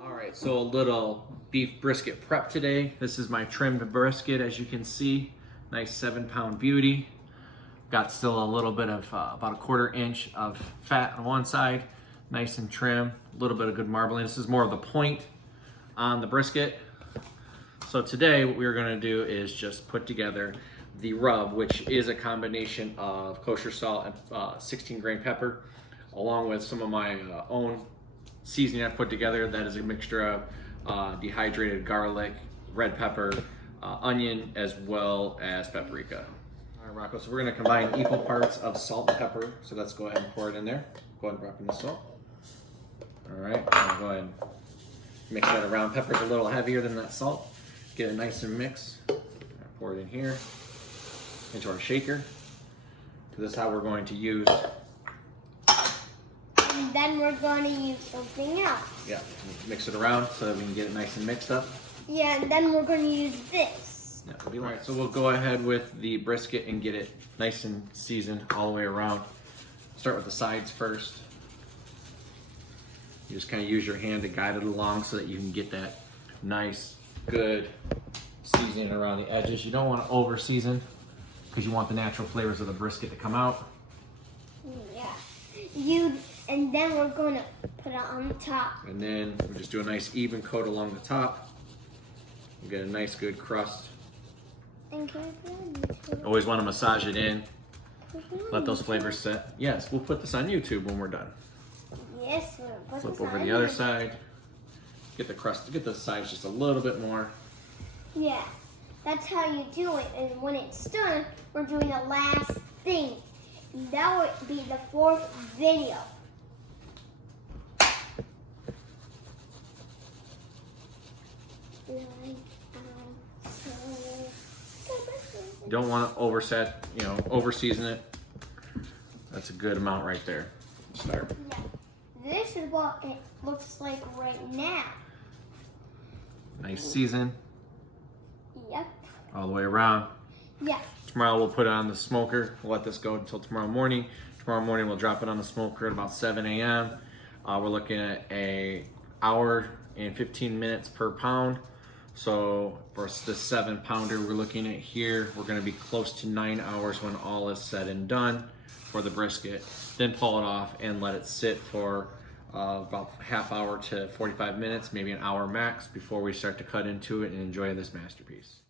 Alright, so a little beef brisket prep today. This is my trimmed brisket, as you can see. Nice 7-pound beauty. Got still a little bit of about a 1/4 inch of fat on one side. Nice and trim, a little bit of good marbling. This is more of the point on the brisket. So today what we're gonna do is just put together the rub, which is a combination of kosher salt and 16 grain pepper, along with some of my own seasoning I put together. That is a mixture of dehydrated garlic, red pepper, onion, as well as paprika. All right, Rocco, so we're gonna combine equal parts of salt and pepper. So let's go ahead and pour it in there. Go ahead and drop in the salt. All right, now go ahead and mix that around. Pepper's a little heavier than that salt. Get it nice and mixed. Pour it in here, into our shaker. This is how we're going to use. And then we're going to use something else. Yeah, mix it around so that we can get it nice and mixed up. Yeah, and then we're going to use this. Yeah, it'll be right. So we'll go ahead with the brisket and get it nice and seasoned all the way around. Start with the sides first. You just kind of use your hand to guide it along so that you can get that nice, good seasoning around the edges. You don't want to over season because you want the natural flavors of the brisket to come out. Yeah. And then we're going to put it on the top. And then we just do a nice even coat along the top. We get a nice good crust. And can I put it on YouTube? Always want to massage it in. Let those flavors set. Yes, we'll put this on YouTube when we're done. Yes, we'll put Flip this over on the other YouTube. side. Get the crust, get the sides just a little bit more. Yeah, that's how you do it. And when it's done, we're doing the last thing. That would be the 4th video. You don't want to over season it. That's a good amount right there. Start. Yeah. This is what it looks like right now. Nice season Yep. all the way around. Yeah. Tomorrow we'll put it on the smoker. We'll let this go until tomorrow morning. Tomorrow morning we'll drop it on the smoker at about 7 a.m. We're looking at an hour and 15 minutes per pound. So for the 7-pounder we're looking at here, we're gonna be close to 9 hours when all is said and done for the brisket. Then pull it off and let it sit for about half hour to 45 minutes, maybe an hour max, before we start to cut into it and enjoy this masterpiece.